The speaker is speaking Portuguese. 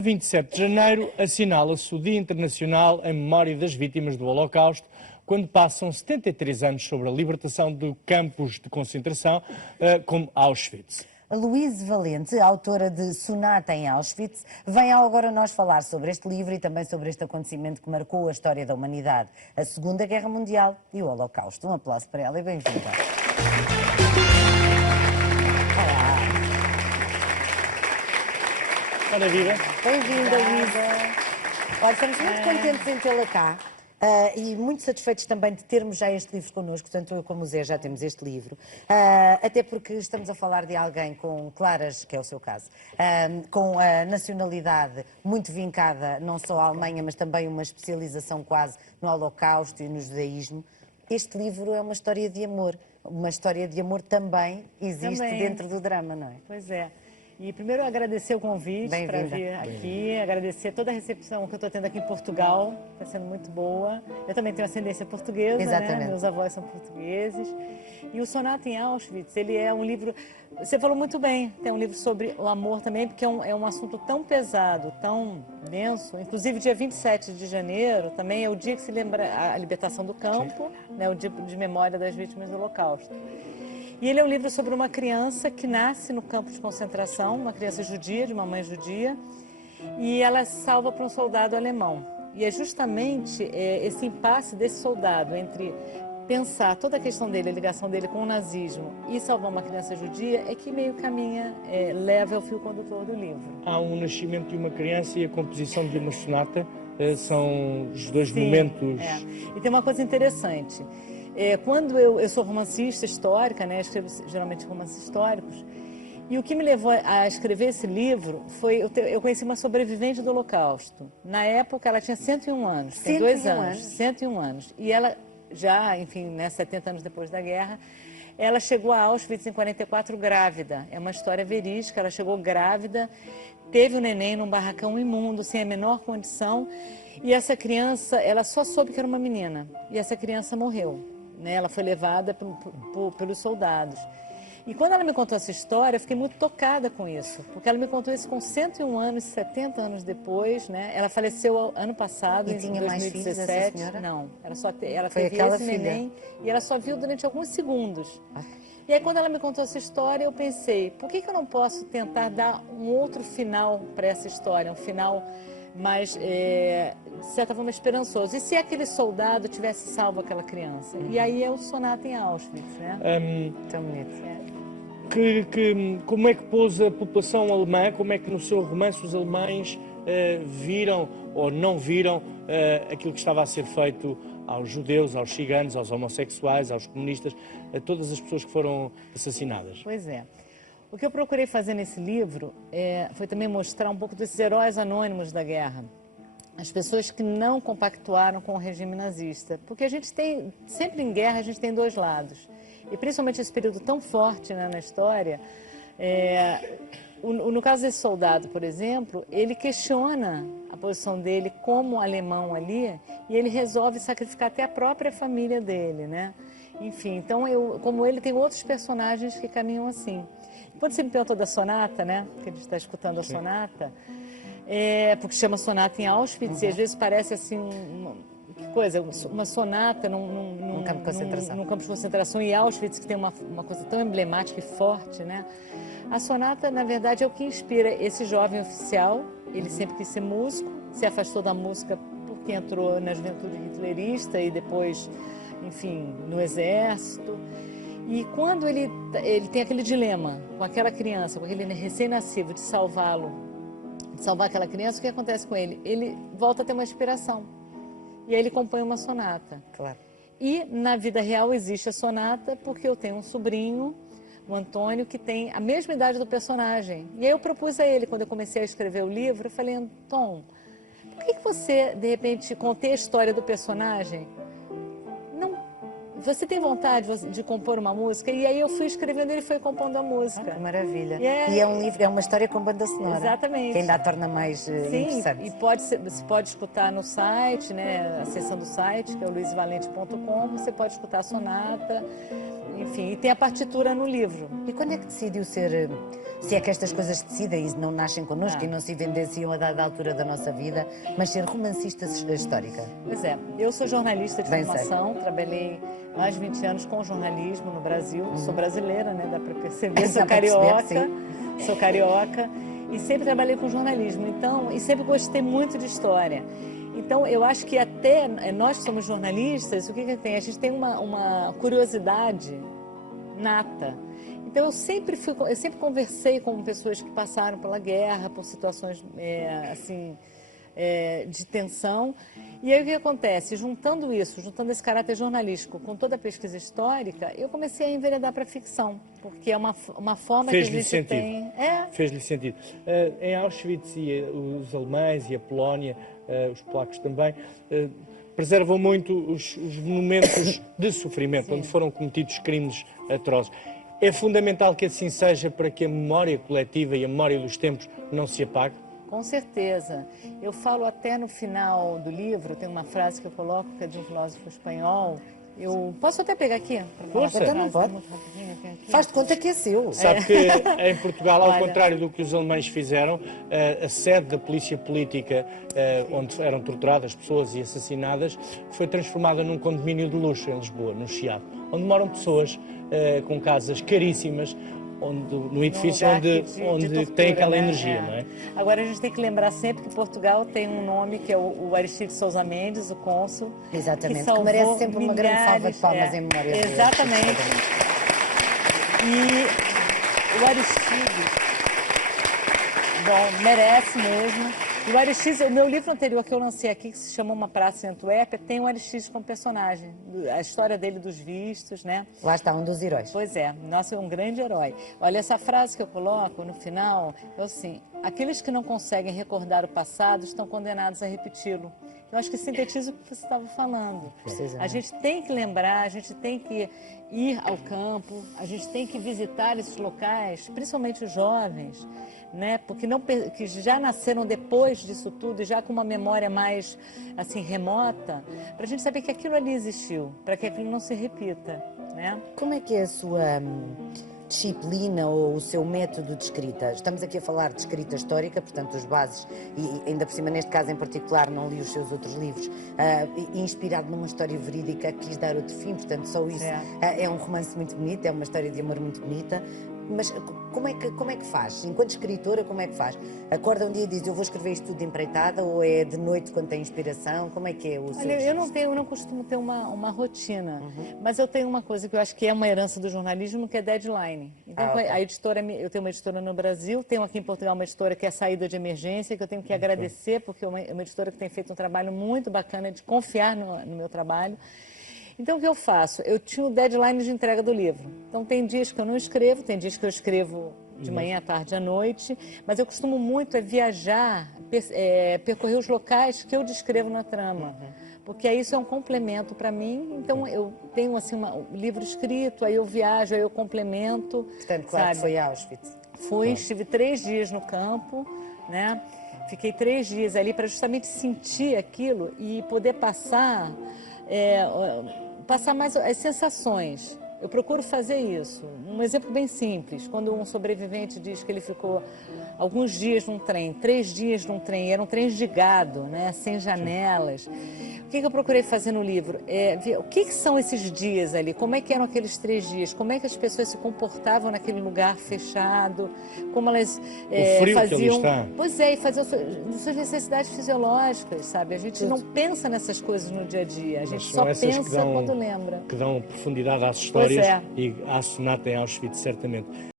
27 de janeiro assinala-se o Dia Internacional em memória das vítimas do Holocausto, quando passam 73 anos sobre a libertação de campos de concentração, como Auschwitz. A Luíse Valente, autora de Sonata em Auschwitz, vem agora nós falar sobre este livro e também sobre este acontecimento que marcou a história da humanidade, a Segunda Guerra Mundial e o Holocausto. Um aplauso para ela e bem-vinda. Ora, viva. Bem-vinda, Luísa. Olha, estamos muito contentes em tê-la cá. E muito satisfeitos também de termos já este livro connosco, tanto eu como o Zé já temos este livro, até porque estamos a falar de alguém com claras, que é o seu caso, com a nacionalidade muito vincada não só à Alemanha, mas também uma especialização quase no Holocausto e no judaísmo. Este livro é uma história de amor também existe dentro do drama, não é? Pois é. E primeiro agradecer o convite para vir aqui, agradecer toda a recepção que eu estou tendo aqui em Portugal, está sendo muito boa. Eu também tenho ascendência portuguesa, né? Meus avós são portugueses. E o Sonata em Auschwitz, ele é um livro, você falou muito bem, tem um livro sobre o amor também, porque é um assunto tão pesado, tão denso. Inclusive, dia 27 de janeiro também é o dia que se lembra a libertação do campo, né? O dia de memória das vítimas do Holocausto. E ele é um livro sobre uma criança que nasce no campo de concentração, uma criança judia, de uma mãe judia, e ela é salva por um soldado alemão. E é justamente esse impasse desse soldado entre pensar toda a questão dele, a ligação dele com o nazismo e salvar uma criança judia, é que meio caminha, leva ao fio condutor do livro. Há um nascimento de uma criança e a composição de uma sonata são os dois momentos... E tem uma coisa interessante. Quando eu sou romancista histórica, né, escrevo geralmente romances históricos, e o que me levou a escrever esse livro foi, eu conheci uma sobrevivente do Holocausto. Na época ela tinha 101 anos, tem 2 anos, 101 anos. E ela já, enfim, né, 70 anos depois da guerra, ela chegou a Auschwitz em 44 grávida. É uma história verídica, ela chegou grávida, teve um neném num barracão imundo, sem a menor condição, e essa criança, ela só soube que era uma menina, e essa criança morreu. Né, ela foi levada pelos soldados. E quando ela me contou essa história, eu fiquei muito tocada com isso, porque ela me contou isso com 101 anos, 70 anos depois, né? Ela faleceu ano passado, em 2017. Mais filhos, essa senhora? Não, ela teve esse neném e ela só viu durante alguns segundos. E aí quando ela me contou essa história, eu pensei, por que eu não posso tentar dar um outro final para essa história, um final mais, de certa forma, esperançoso. E se aquele soldado tivesse salvo aquela criança? E aí é o Sonata em Auschwitz, né? Tão bonito. Como é que pôs a população alemã, como é que no seu romance os alemães viram ou não viram aquilo que estava a ser feito aos judeus, aos ciganos, aos homossexuais, aos comunistas, a todas as pessoas que foram assassinadas? Pois é. O que eu procurei fazer nesse livro foi também mostrar um pouco desses heróis anônimos da guerra. As pessoas que não compactuaram com o regime nazista. Porque a gente tem, sempre em guerra, a gente tem dois lados. E principalmente esse período tão forte, né, na história, no caso desse soldado, por exemplo, ele questiona a posição dele como alemão ali e ele resolve sacrificar até a própria família dele, né? Enfim, então, como ele, tem outros personagens que caminham assim. Quando você me perguntou da sonata, né, que a gente está escutando a sonata, porque chama Sonata em Auschwitz, e às vezes parece assim, uma sonata num campo de concentração. Num campo de concentração, e Auschwitz, que tem uma coisa tão emblemática e forte, né? A sonata, na verdade, é o que inspira esse jovem oficial. Ele sempre quis ser músico, se afastou da música porque entrou na juventude hitlerista e depois, enfim, no exército. E quando ele tem aquele dilema com aquela criança, com aquele recém-nascido, de salvar aquela criança, o que acontece com ele? Ele volta a ter uma inspiração. E aí ele compõe uma sonata. Claro. E na vida real existe a sonata porque eu tenho um sobrinho, o Antônio, que tem a mesma idade do personagem. E aí eu propus a ele, quando eu comecei a escrever o livro, eu falei, Tom, por que você, de repente, contei a história do personagem? Você tem vontade de compor uma música? E aí eu fui escrevendo e ele foi compondo a música. Que maravilha. E é um livro, é uma história com banda sonora. Exatamente. Que ainda a torna mais interessante. E você pode escutar no site, né, a seção do site, que é o luisevalente.com, você pode escutar a sonata. enfim, e tem a partitura no livro. E quando é que decidiu ser, se é que estas coisas decidem e não nascem connosco e não se evidenciam a dada altura da nossa vida, mas ser romancista histórica? Pois é, eu sou jornalista de Bem formação, trabalhei mais de 20 anos com jornalismo no Brasil, sou brasileira, né, dá para perceber, Dá sou pra perceber, carioca, sou carioca e sempre trabalhei com jornalismo, então, e sempre gostei muito de história. Então, eu acho que até nós que somos jornalistas, o que tem? A gente tem uma curiosidade nata. Então, eu sempre conversei com pessoas que passaram pela guerra, por situações assim, de tensão. E aí o que acontece? Juntando esse caráter jornalístico com toda a pesquisa histórica, eu comecei a enveredar para a ficção, porque é uma forma que a gente tem... Fez-lhe sentido. Em Auschwitz, os alemães e a Polónia, os polacos também, preservam muito os monumentos de sofrimento, onde foram cometidos crimes atrozes. É fundamental que assim seja para que a memória coletiva e a memória dos tempos não se apague? Com certeza. Eu falo até no final do livro, tem uma frase que eu coloco, que é de um filósofo espanhol. Eu posso até pegar aqui? Força. Então não pode. Faz de conta que é seu. Sabe que em Portugal, ao contrário do que os alemães fizeram, a sede da polícia política, onde eram torturadas pessoas e assassinadas, foi transformada num condomínio de luxo em Lisboa, no Chiado, onde moram pessoas com casas caríssimas, no edifício onde tem aquela energia, não é? Agora a gente tem que lembrar sempre que Portugal tem um nome que é o Aristides Sousa Mendes, o cônsul. Exatamente, que merece sempre uma grande salva de palmas em memória dele. Exatamente. E o Aristides, bom, merece mesmo. E o Aristides, o meu livro anterior que eu lancei aqui, que se chama Uma Praça em Antuérpia, tem o Aristides como personagem. A história dele dos vistos, né? Lá está, um dos heróis. Pois é, nossa, é um grande herói. Olha, essa frase que eu coloco no final, é assim, aqueles que não conseguem recordar o passado estão condenados a repeti-lo. Eu acho que sintetiza o que você estava falando. A gente tem que lembrar, a gente tem que ir ao campo, a gente tem que visitar esses locais, principalmente os jovens, né? Porque que já nasceram depois disso tudo e já com uma memória mais assim remota, para a gente saber que aquilo ali existiu, para que aquilo não se repita, né? Como é que é a sua disciplina ou o seu método de escrita? Estamos aqui a falar de escrita histórica, portanto, as bases, e ainda por cima, neste caso em particular, não li os seus outros livros, inspirado numa história verídica, quis dar outro fim, portanto, só isso é um romance muito bonito, é uma história de amor muito bonita. Mas como é que faz? Enquanto escritora, como é que faz? Acorda um dia e diz, eu vou escrever isto tudo de empreitada, ou é de noite quando tem inspiração? Como é que é o seu? Olha, eu não costumo ter uma rotina, mas eu tenho uma coisa que eu acho que é uma herança do jornalismo, que é deadline. Então, a editora, eu tenho uma editora no Brasil, tenho aqui em Portugal uma editora que é a Saída de Emergência, que eu tenho que agradecer, porque é uma editora que tem feito um trabalho muito bacana de confiar no meu trabalho. Então, o que eu faço? Eu tinha o deadline de entrega do livro. Então, tem dias que eu não escrevo, tem dias que eu escrevo de manhã, à tarde, à noite, mas eu costumo muito viajar, percorrer os locais que eu descrevo na trama, porque aí isso é um complemento para mim. Então, eu tenho assim um livro escrito, aí eu viajo, aí eu complemento. Portanto, claro que foi a Auschwitz. Fui, estive 3 dias no campo, né? Fiquei 3 dias ali para justamente sentir aquilo e poder passar mais as sensações. Eu procuro fazer isso. Um exemplo bem simples, quando um sobrevivente diz que ele ficou alguns dias num trem, 3 dias num trem, eram trens de gado, né, sem janelas. O que eu procurei fazer no livro? Ver o que são esses dias ali, como é que eram aqueles 3 dias, como é que as pessoas se comportavam naquele lugar fechado, como elas o frio faziam... que ali está. Pois é, e faziam suas necessidades fisiológicas, sabe? A gente não pensa nessas coisas no dia a dia, a gente só pensa quando lembra. Que dão profundidade às histórias e à sonata em Auschwitz, certamente.